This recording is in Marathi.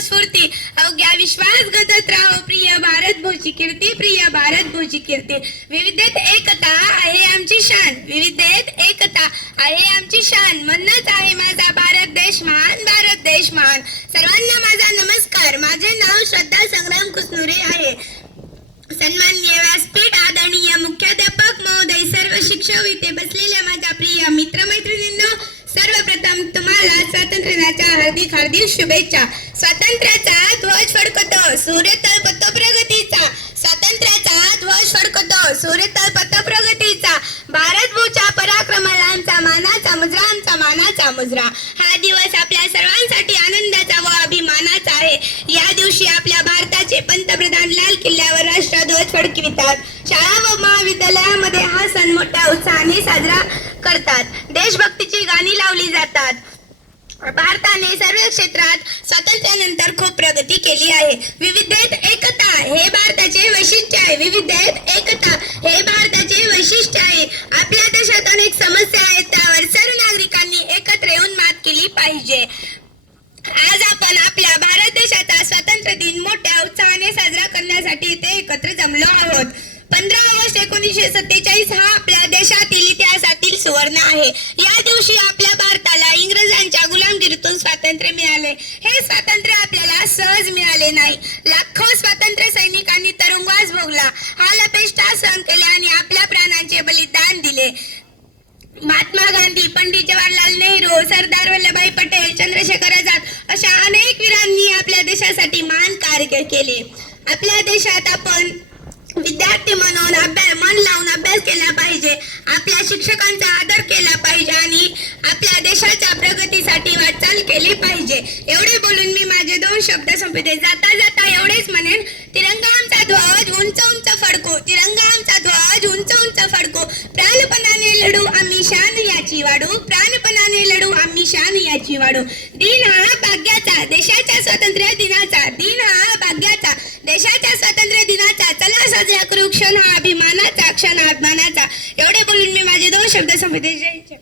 स्फूर्ती अवघ्या विश्वास गजत राहो प्रिय भारत भोची कीर्ती प्रिय भारत भोची कीर्ती विविधतेत एकता आहे आमची शान विविधतेत एकता आहे आमची शान म्हणूनच आहे माझा भारत देश महान सर्वांना माझा नमस्कार माझे नाव श्रद्धा संग्राम कुसनुरे आहे सन्माननीय व्यासपीठ आदरणीय मुख्याध्यापक महोदय सर्व शिक्षक इथे बसलेल्या माझ्या प्रिय मित्रमैत्रिणींनो सर्वप्रथम तुम्हाला स्वातंत्र्य दिनाच्या हार्दिक शुभेच्छा स्वातंत्र्याचा ध्वज फडकतो सूर्य तळपतो प्रगतीचा स्वातंत्र्याचा ध्वज फडकतो सूर्य तळपतो प्रगतीचा भारत भूच्या पराक्रमाला आमचा मानाचा मुजरा हा दिवस आपल्या सर्वांसाठी आनंदाचा व अभिमानाचा आहे या दिवशी आपल्या भारताचे पंतप्रधान लाल किल्ल्यावर राष्ट्रध्वज फडकवितात शाळा व महाविद्यालयामध्ये हा सण मोठ्या उत्साहाने साजरा करतात देशभक्तीची गाणी लावली जातात भारताने सर्व क्षेत्रात स्वातंत्र्यानंतर खूप प्रगती केली आहे विविधतेत एकता हे भारताचे वैशिष्ट्य आहे विविधतेत एकता हे भारताचे वैशिष्ट्य आहे आपल्या देशात अनेक समस्या आहेत त्यावर सर्व नागरिकांनी एकत्र येऊन मात केली पाहिजे आज आपण आपल्या भारत देशाचा स्वातंत्र्य दिन मोठ्या उत्साहाने साजरा करण्यासाठी इथे एकत्र जमलो आहोत 15 ऑगस्ट 1947 हा आपल्या देशातील इतिहासातील सुवर्ण आहे या दिवशी आपल्या भारताला इंग्रजांच्या गुलामगिरीतून स्वातंत्र्य मिळाले हे स्वातंत्र्य आपल्याला सहज मिळाले नाही लाखो स्वातंत्र्य सैनिकांनी तुरुंगवास भोगला हाल अपेष्टा सहन केले आणि आपल्या प्राणांचे बलिदान दिले महात्मा गांधी पंडित जवाहरलाल नेहरू सरदार वल्लभभाई पटेल चंद्रशेखर आझाद अशा अनेक वीरांनी आपल्या देशासाठी महान कार्य केले आपल्या देशात आपण विद्यार्थी म्हणून मन लावून अभ्यास केला पाहिजे आपल्या शिक्षकांचा आदर केला पाहिजे आणि आपल्या देशाच्या प्रगतीसाठी वाटचाल केली पाहिजे एवढे बोलून मी माझे 2 शब्द संपवते जाता एवढेच म्हणेन तिरंगा आमचा ध्वज उंच उंच फडको तिरंगा आमचा ध्वज उंच उंच फडको प्राणपणाने लढू आम्ही शान याची वाढू प्राणपणाने लढू आम्ही शान याची वाढू दिन हा भाग्याचा देशाच्या स्वातंत्र्य दिनाचा दिन हा भाग्याचा देशाच्या स्वातंत्र्य दिनाचा चला साजरा करू क्षण हा अभिमानाचा एवढे बोलून मी माझे 2 शब्द संपवते जय